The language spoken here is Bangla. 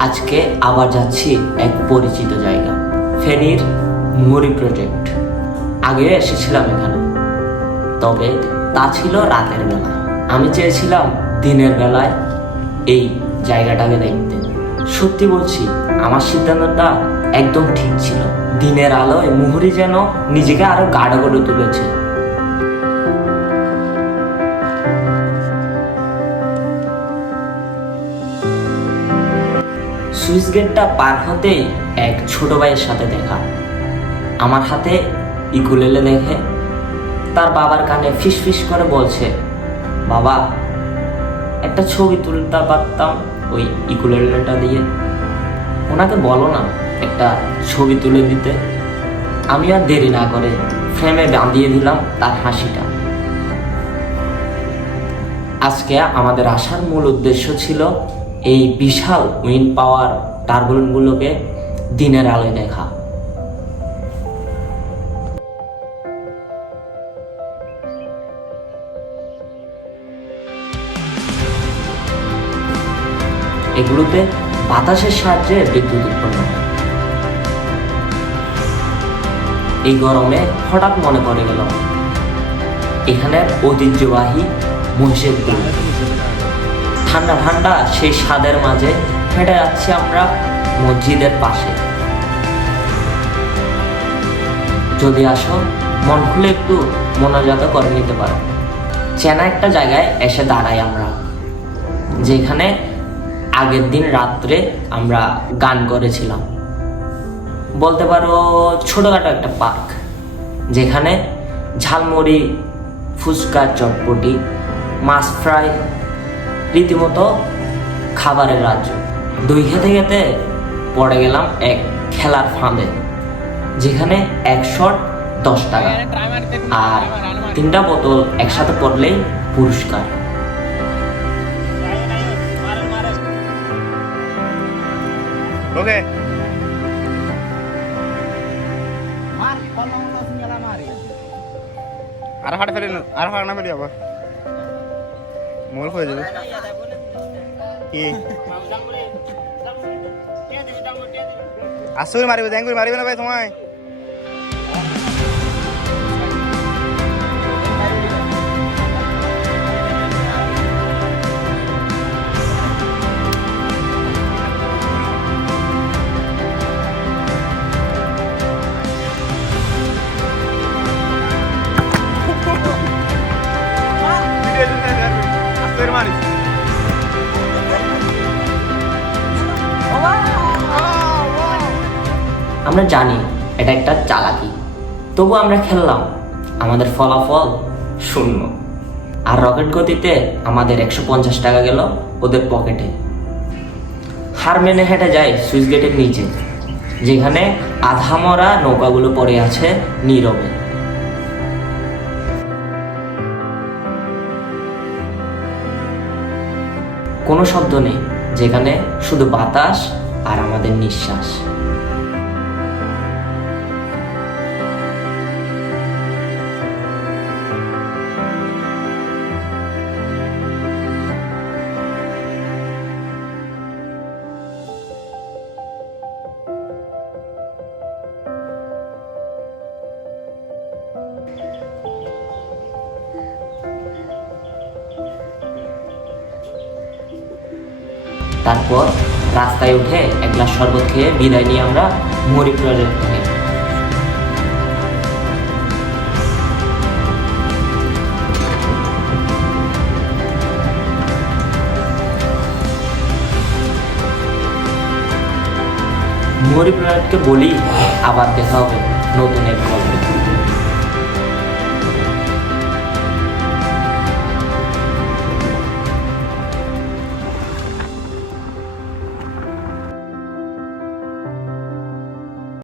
আজকে আবার যাচ্ছি এক পরিচিত জায়গা, ফেনীর মুহুরি প্রজেক্ট আগে এসেছিলাম এখানে। তবে তা ছিল রাতের বেলা। আমি চেয়েছিলাম দিনের বেলায় এই জায়গাটাকে দেখতে। সত্যি বলছি, আমার সিদ্ধান্তটা একদম ঠিক ছিল। দিনের আলোয় মুহুরি যেন নিজেকে আরও গাঢ় করে তুলেছে। সুইচ গেটটা পার হতেই এক ছোট ভাইয়ের সাথে দেখা। আমার হাতে ইকুলেলে দেখে তার বাবার কানে ফিস ফিস করে বলছে, বাবা, একটা ছবি তুলতে পারতাম ওই ইকুলেলেটা দিয়ে। ওনাকে বলো না একটা ছবি তুলে দিতে। আমি আর দেরি না করে ফ্রেমে বাঁধিয়ে দিলাম তার হাসিটা। আজকে আমাদের আসার মূল উদ্দেশ্য ছিল এই বিশাল উইন্ড পাওয়ার টার্বুলেন্টগুলোকে দিনের আলোয় দেখা। এগুলোতে বাতাসের সাহায্যে বিদ্যুৎ উৎপন্ন হয়। এই গরমে হঠাৎ মনে পড়ে গেল, এখানের ঐতিহ্যবাহী মহিষের দুধ ঠান্ডা ঠান্ডা সেই স্বাদের মাঝে হেঁটে যাচ্ছি আমরা মসজিদের পাশে। যদি আসো, মন খুলে একটু মনোজাত করে নিতে পারো। চেনা একটা জায়গায় এসে দাঁড়াই আমরা, যেখানে আগের দিন রাত্রে আমরা গান করেছিলাম। বলতে পারো, ছোটোখাটো একটা পার্ক, যেখানে ঝালমুড়ি, ফুচকা, চটপটি, মাছ ফ্রাই রীতিমতো খাবারের রাজ্য। দই খেতে খেতে পড়ে গেলাম এক খেলার ফাঁদে যেখানে এক শট দশ টাকা আর তিনটা বোতল একসাথে পড়লেই পুরস্কার. আর হাট ফেলে আর হাট না ফেলি আবার। মোল হয়ে যাবে। কি? আসুই মারিবে দেখ মারিবে না ভাই তোমায়? আমরা জানি এটা একটা চালাকি। তবু আমরা খেললাম। আমাদের ফলাফল শূন্য। আর রকেট গতিতে আমাদের একশো পঞ্চাশ টাকা গেল ওদের পকেটে। হার মেনে হেঁটে যায় সুইচ গেটের নিচে, যেখানে আধামরা নৌকাগুলো পড়ে আছে নীরবে। কোনো শব্দ নেই, যেখানে শুধু বাতাস আর আমাদের নিঃশ্বাস। তারপর রাস্তায় উঠে এক গ্লাস শরবত খেয়ে বিদায় নিয়ে আমরা মরি প্রজেক্ট থেকে মরি প্রজেক্টকে বলি আবার দেখা হবে নতুন এক গল্প।